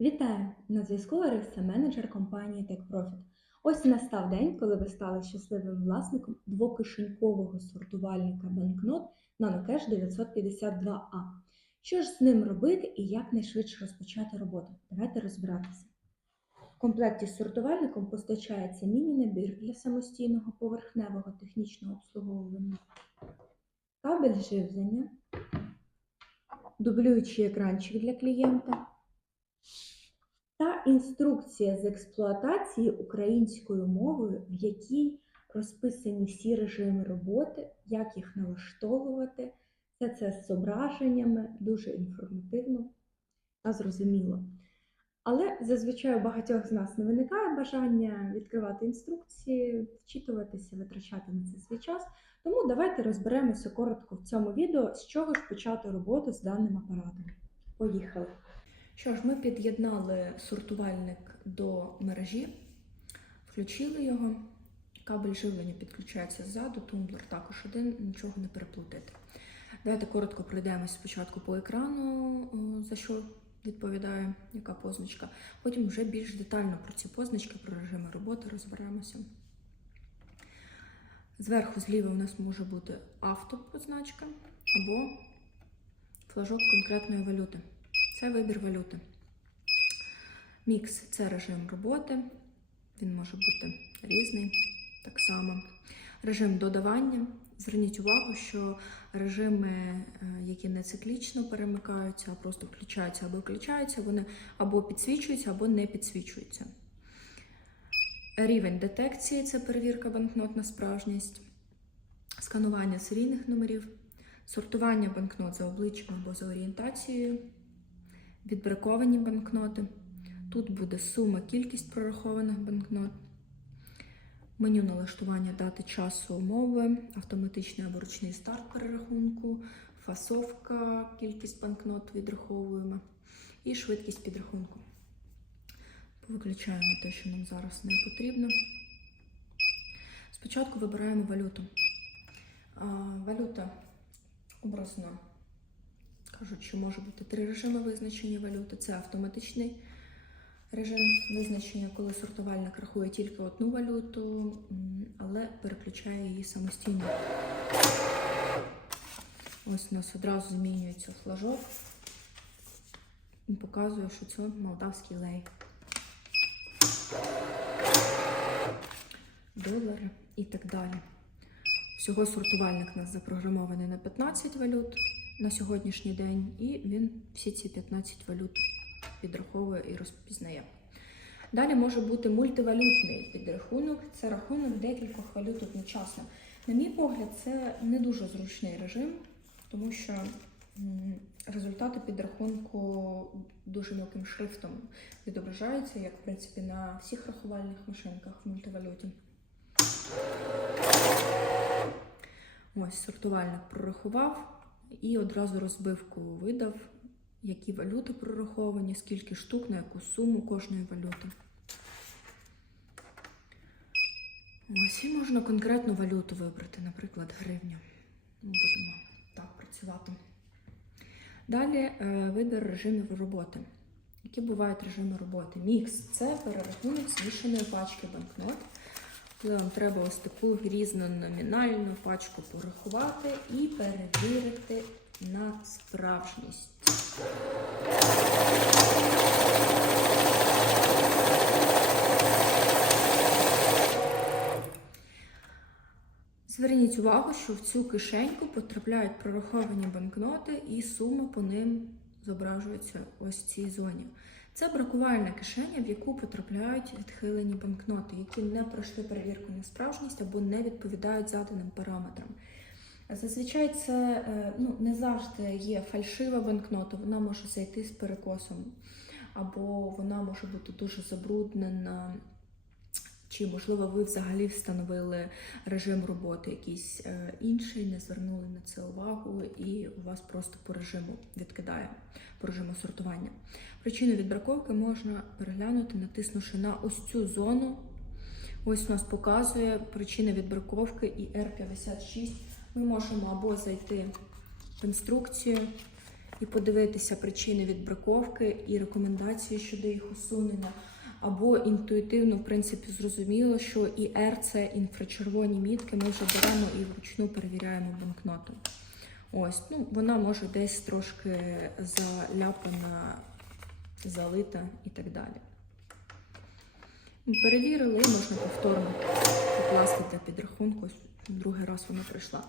Вітаю! На зв'язку Лариса, менеджер компанії TechProfit. Ось настав день, коли ви стали щасливим власником двокишенькового сортувальника банкнот NanoCash 952A. Що ж з ним робити і як найшвидше розпочати роботу? Давайте розбиратися. В комплекті з сортувальником постачається міні-набір для самостійного поверхневого технічного обслуговування, кабель живлення, дублюючий екранчик для клієнта та інструкція з експлуатації українською мовою, в якій розписані всі режими роботи, як їх налаштовувати. Все це з зображеннями, дуже інформативно та зрозуміло. Але зазвичай у багатьох з нас не виникає бажання відкривати інструкції, вчитуватися, витрачати на це свій час. Тому давайте розберемося коротко в цьому відео, з чого ж почати роботу з даним апаратом. Поїхали! Що ж, ми під'єднали сортувальник до мережі, включили його. Кабель живлення підключається ззаду, тумблер також один, нічого не переплутати. Давайте коротко пройдемось спочатку по екрану, за що відповідає яка позначка. Потім вже більш детально про ці позначки, про режими роботи розберемося. Зверху зліва у нас може бути автопозначка або флажок конкретної валюти. Це вибір валюти. Мікс це режим роботи. Він може бути різний так само. Режим додавання. Зверніть увагу, що режими, е, які не циклічно перемикаються, а просто включаються або виключаються, вони або підсвічуються, або не підсвічуються. Рівень детекції це перевірка банкнот на справжність, сканування серійних номерів, сортування банкнот за обличчям або за орієнтацією, відбраковані банкноти. Тут буде сума, кількість прорахованих банкнот, меню налаштування дати часу умови, автоматичний або ручний старт перерахунку, фасовка, кількість банкнот відраховуємо і швидкість підрахунку. Виключаємо те, що нам зараз не потрібно. Спочатку вибираємо валюту. Валюта образно кажуть, що може бути три режими визначення валюти. Це автоматичний режим визначення, коли сортувальник рахує тільки одну валюту, але переключає її самостійно. Ось у нас одразу змінюється флажок і показує, що це молдавський лей. Долари і так далі. Всього сортувальник у нас запрограмований на 15 валют на сьогоднішній день, і він всі ці 15 валют підраховує і розпізнає. Далі може бути мультивалютний підрахунок, це рахунок декількох валют одночасно. На мій погляд, це не дуже зручний режим, тому що результати підрахунку дуже мілким шрифтом відображаються, як в принципі на всіх рахувальних машинках в мультивалюті. Ось сортувальник прорахував і одразу розбивку видав, які валюти прораховані, скільки штук, на яку суму кожної валюти. Ось і можна конкретну валюту вибрати, наприклад, гривню. Будемо так працювати. Далі е, вибір режимів роботи. Які бувають режими роботи? Мікс це перерахунок змішаної пачки банкнот. Коли вам треба ось таку різну номінальну пачку порахувати і перевірити на справжність. Зверніть увагу, що в цю кишеньку потрапляють прораховані банкноти, і сума по ним зображується ось в цій зоні. Це бракувальна кишеня, в яку потрапляють відхилені банкноти, які не пройшли перевірку на справжність або не відповідають заданим параметрам. Зазвичай це е, ну, не завжди є фальшива банкнота, вона може зайти з перекосом, або вона може бути дуже забруднена. Чи, можливо, ви взагалі встановили режим роботи якийсь е, інший, не звернули на це увагу, і у вас просто по режиму відкидає по режиму сортування. Причину відбраковки можна переглянути, натиснувши на ось цю зону. Ось у нас показує причина відбраковки і R56. Ми можемо або зайти в інструкцію і подивитися причини відбраковки і рекомендації щодо їх усунення. Або інтуїтивно, в принципі, зрозуміло, що і R це інфрачервоні мітки, ми вже беремо і вручну перевіряємо банкноту. Ось, ну, вона може десь трошки заляпана, залита і так далі. Перевірили, можна повторно покласти для підрахунку. Другий раз вона прийшла.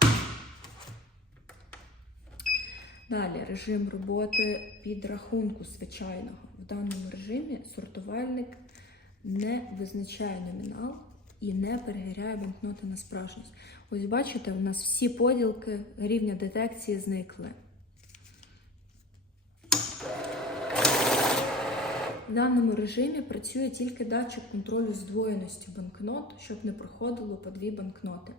Далі режим роботи підрахунку звичайного. Даному режимі сортувальник не визначає номінал і не перевіряє банкноти на справжність. Ось бачите, у нас всі поділки рівня детекції зникли. В даному режимі працює тільки датчик контролю здвоєності банкнот, щоб не проходило по дві банкноти.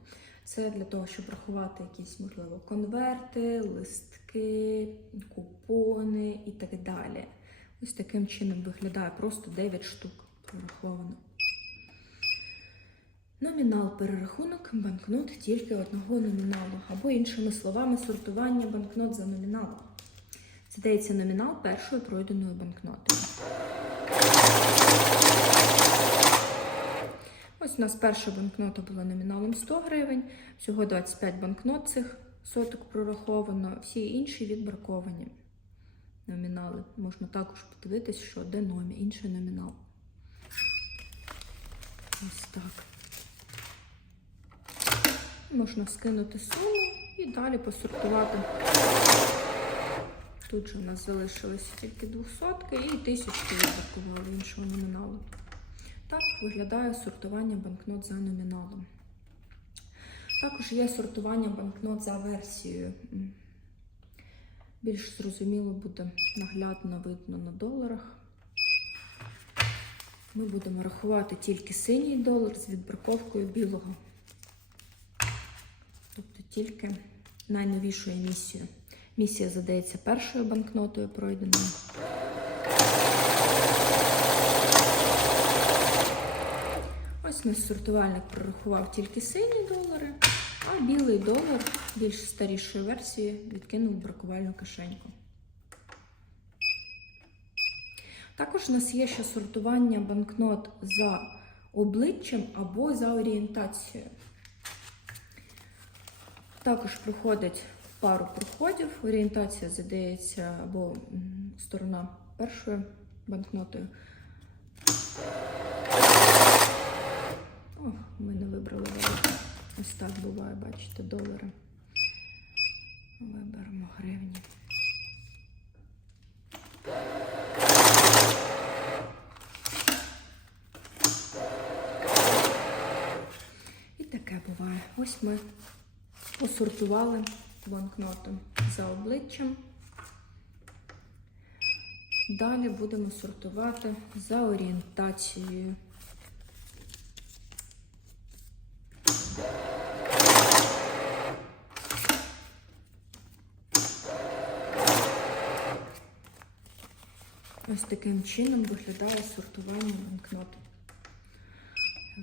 Це для того, щоб рахувати якісь, можливо, конверти, листки, купони і так далі. Ось таким чином виглядає просто 9 штук прораховано. Номінал перерахунок банкнот тільки одного номіналу, або іншими словами, сортування банкнот за номіналом. Це дається номінал першої пройденої банкноти. Ось у нас перша банкнота була номіналом 100 гривень, всього 25 банкнот цих соток прораховано, всі інші відбраковані номінали. Можна також подивитись, що де номі, інший номінал. Ось так. Можна скинути суму і далі посортувати. Тут же в нас залишилось тільки двохсотки і тисячки відбракували іншого номіналу. Так виглядає сортування банкнот за номіналом. Також є сортування банкнот за версією. Більш зрозуміло буде наглядно видно на доларах. Ми будемо рахувати тільки синій долар з відбраковкою білого. Тобто тільки найновішою місією. Місія задається першою банкнотою пройденою. Ось наш сортувальник прорахував тільки сині долари, а білий долар більш старішої версії відкинув бракувальну кишеньку. Також у нас є ще сортування банкнот за обличчям або за орієнтацією. Також проходить пару проходів. Орієнтація задається або сторона першою банкнотою. О, ми не вибрали валюту. Ось так буває, бачите, долари. Виберемо гривні. І таке буває. Ось ми посортували банкноту за обличчям. Далі будемо сортувати за орієнтацією. Ось таким чином виглядає сортування банкнот.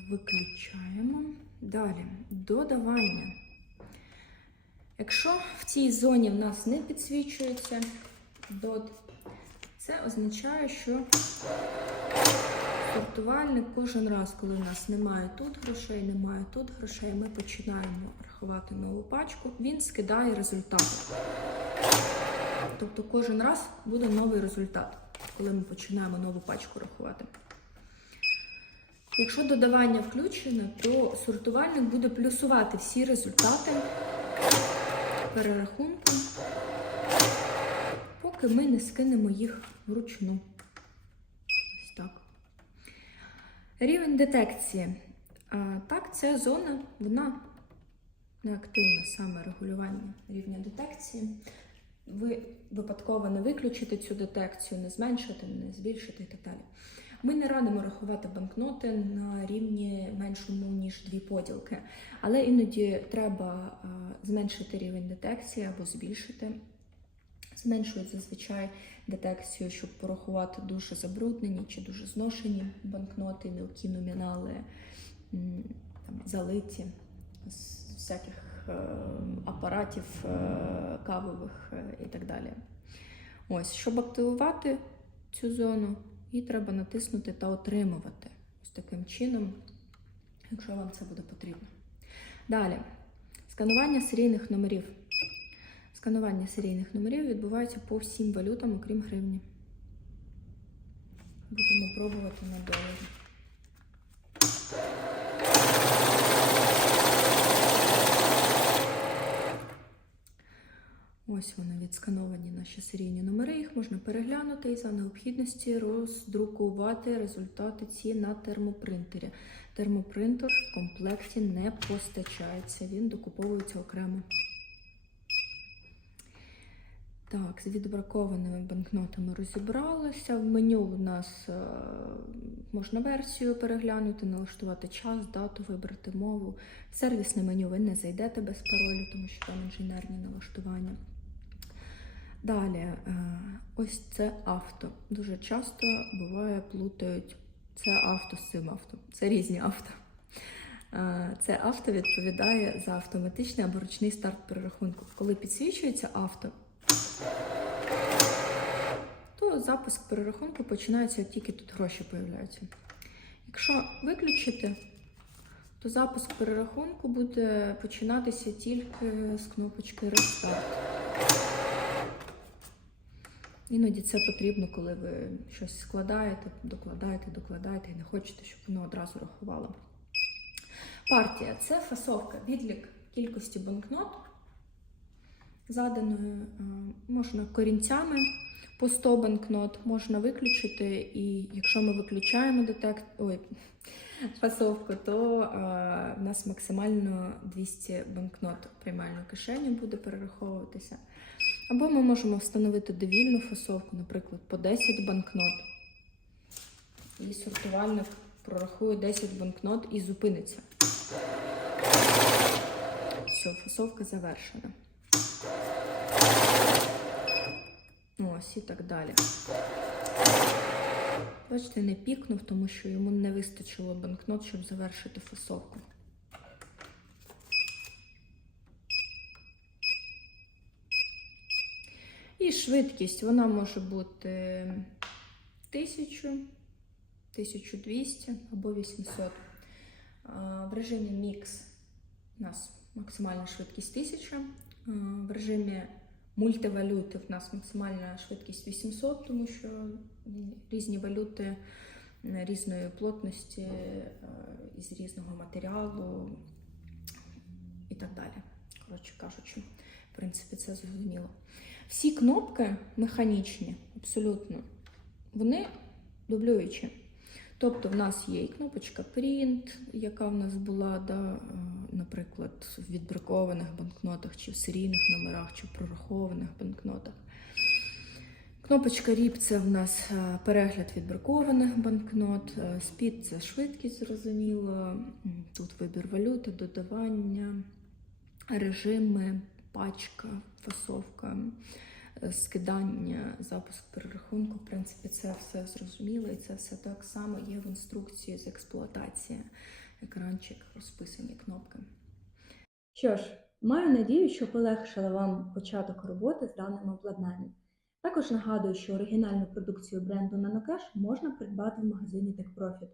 Виключаємо. Далі додавання. Якщо в цій зоні в нас не підсвічується дот, це означає, що сортувальник кожен раз, коли в нас немає тут грошей, немає тут грошей, ми починаємо рахувати нову пачку, він скидає результат. Тобто кожен раз буде новий результат, коли ми починаємо нову пачку рахувати. Якщо додавання включено, то сортувальник буде плюсувати всі результати перерахунку, поки ми не скинемо їх вручну. Ось так. Рівень детекції. Так, ця зона, вона неактивна саме регулювання рівня детекції. Ви випадково не виключите цю детекцію, не зменшите, не збільшите і так далі. Ми не радимо рахувати банкноти на рівні меншому, ніж дві поділки, але іноді треба зменшити рівень детекції або збільшити. Зменшують зазвичай детекцію, щоб порахувати дуже забруднені чи дуже зношені банкноти, мілкі номінали, там, залиті з всяких е, апаратів е, кавових е, і так далі. Ось, щоб активувати цю зону, її треба натиснути та отримувати. Ось таким чином, якщо вам це буде потрібно. Далі, сканування серійних номерів. Сканування серійних номерів відбувається по всім валютам, окрім гривні. Будемо пробувати на доларі. Ось вони відскановані наші серійні номери. Їх можна переглянути і за необхідності роздрукувати результати ці на термопринтері. Термопринтер в комплекті не постачається, він докуповується окремо. Так, з відбракованими банкнотами розібралися. В меню в нас е, можна версію переглянути, налаштувати час, дату, вибрати мову. В сервісне меню ви не зайдете без паролю, тому що там інженерні налаштування. Далі, е, ось це авто. Дуже часто буває плутають це авто з цим авто. Це різні авто. Е, Це авто відповідає за автоматичний або ручний старт перерахунку. Коли підсвічується авто, то запуск перерахунку починається, як тільки тут гроші появляються. Якщо виключити, то запуск перерахунку буде починатися тільки з кнопочки Рестарт. Іноді це потрібно, коли ви щось складаєте, докладаєте, докладаєте і не хочете, щоб воно одразу рахувало. Партія це фасовка, відлік кількості банкнот, заданою е, можна корінцями по 100 банкнот, можна виключити, і якщо ми виключаємо детект, ой, фасовку, то е, в нас максимально 200 банкнот в приймальну кишеню буде перераховуватися. Або ми можемо встановити довільну фасовку, наприклад, по 10 банкнот. І сортувальник прорахує 10 банкнот і зупиниться. Все, фасовка завершена. Ось і так далі. Бачите, не пікнув, тому що йому не вистачило банкнот, щоб завершити фасовку. І швидкість вона може бути 1000, 1200 або 800. В режимі мікс у нас максимальна швидкість 1000. В режимі мультивалюти в нас максимальна швидкість 800, тому що різні валюти різної плотності, е, із різного матеріалу і так далі. Коротше кажучи, принципі, це зрозуміло. Всі кнопки механічні, абсолютно, вони дублюючі. Тобто в нас є і кнопочка Print, яка в нас була, да, е, наприклад, в відбракованих банкнотах, чи в серійних номерах, чи в прорахованих банкнотах. Кнопочка RIP – це в нас е, перегляд відбракованих банкнот, е, Speed – це швидкість, зрозуміло. Тут вибір валюти, додавання, режими, пачка, фасовка, е, скидання, запуск перерахунку. В принципі, це все зрозуміло, і це все так само є в інструкції з експлуатації. Екранчик, розписані кнопки. Що ж, маю надію, що полегшила вам початок роботи з даним обладнанням. Також нагадую, що оригінальну продукцію бренду NanoCash можна придбати в магазині TechProfit.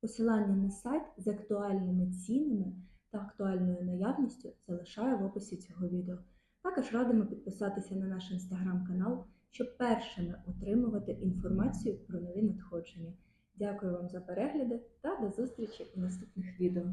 Посилання на сайт з актуальними цінами та актуальною наявністю залишаю в описі цього відео. Також радимо підписатися на наш інстаграм-канал, щоб першими отримувати інформацію про нові надходження. Дякую вам за перегляди та до зустрічі у наступних відео.